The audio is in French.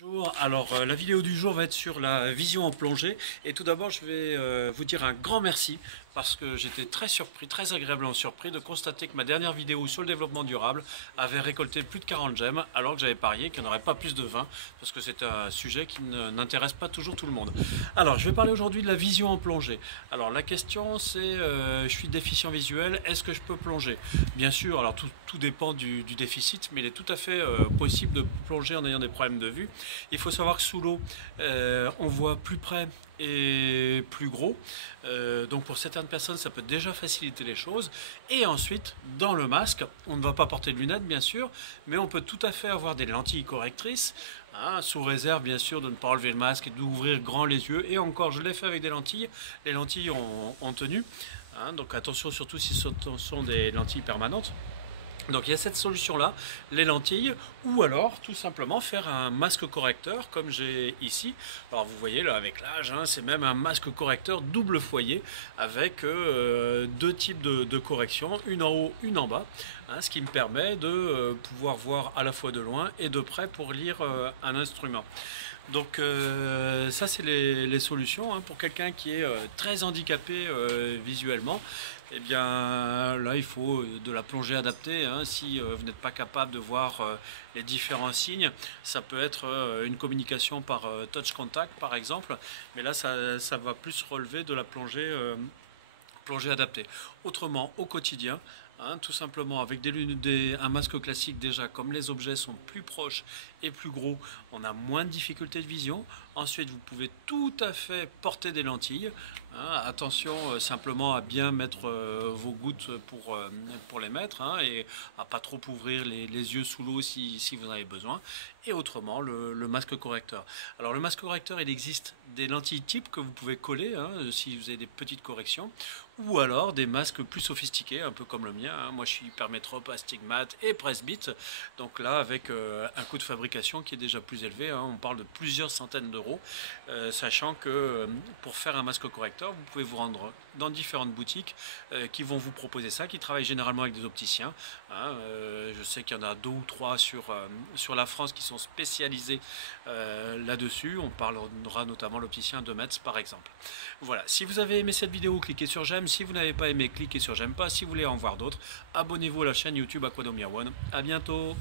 Bonjour, alors la vidéo du jour va être sur la vision en plongée et tout d'abord je vais vous dire un grand merci parce que j'étais très surpris, très agréablement surpris de constater que ma dernière vidéo sur le développement durable avait récolté plus de 40 j'aime alors que j'avais parié qu'il n'y en aurait pas plus de 20 parce que c'est un sujet qui n'intéresse pas toujours tout le monde. Alors je vais parler aujourd'hui de la vision en plongée. Alors la question c'est je suis déficient visuel, est-ce que je peux plonger? Bien sûr, alors tout dépend du déficit mais il est tout à fait possible de plonger en ayant des problèmes de vue. Il faut savoir que sous l'eau, on voit plus près et plus gros. Donc pour certaines personnes, ça peut déjà faciliter les choses. Et ensuite, dans le masque, on ne va pas porter de lunettes, bien sûr, mais on peut tout à fait avoir des lentilles correctrices, hein, sous réserve, bien sûr, de ne pas enlever le masque et d'ouvrir grand les yeux. Et encore, je l'ai fait avec des lentilles. Les lentilles ont tenu. Hein, donc attention, surtout si ce sont des lentilles permanentes. Donc il y a cette solution-là, les lentilles, ou alors tout simplement faire un masque correcteur comme j'ai ici. Alors vous voyez là avec l'âge, hein, c'est même un masque correcteur double foyer avec deux types de correction, une en haut, une en bas, hein, ce qui me permet de pouvoir voir à la fois de loin et de près pour lire un instrument. Donc ça c'est les solutions hein, pour quelqu'un qui est très handicapé visuellement. Eh bien là il faut de la plongée adaptée hein. Si vous n'êtes pas capable de voir les différents signes, ça peut être une communication par touch contact par exemple, mais là ça va plus relever de la plongée adaptée. Autrement, au quotidien, hein, tout simplement avec un masque classique déjà, comme les objets sont plus proches et plus gros, on a moins de difficultés de vision. Ensuite, vous pouvez tout à fait porter des lentilles. Hein, attention simplement à bien mettre vos gouttes pour les mettre hein, et à pas trop ouvrir les yeux sous l'eau si vous en avez besoin. Et autrement, le masque correcteur. Alors le masque correcteur, il existe des lentilles type que vous pouvez coller hein, si vous avez des petites corrections, ou alors des masques plus sophistiqués, un peu comme le mien. Hein. Moi, je suis hypermétrope, astigmate et presbyte. Donc là, avec un coût de fabrication qui est déjà plus élevé, hein, on parle de plusieurs centaines d'euros, sachant que pour faire un masque correcteur, vous pouvez vous rendre dans différentes boutiques qui vont vous proposer ça, qui travaillent généralement avec des opticiens. Hein. Je sais qu'il y en a 2 ou 3 sur la France qui sont spécialisés là-dessus. On parlera notamment l'opticien de Metz par exemple. Voilà, si vous avez aimé cette vidéo, cliquez sur j'aime. Si vous n'avez pas aimé, cliquez sur j'aime pas. Si vous voulez en voir d'autres, abonnez-vous à la chaîne YouTube Aquadomia One. À bientôt.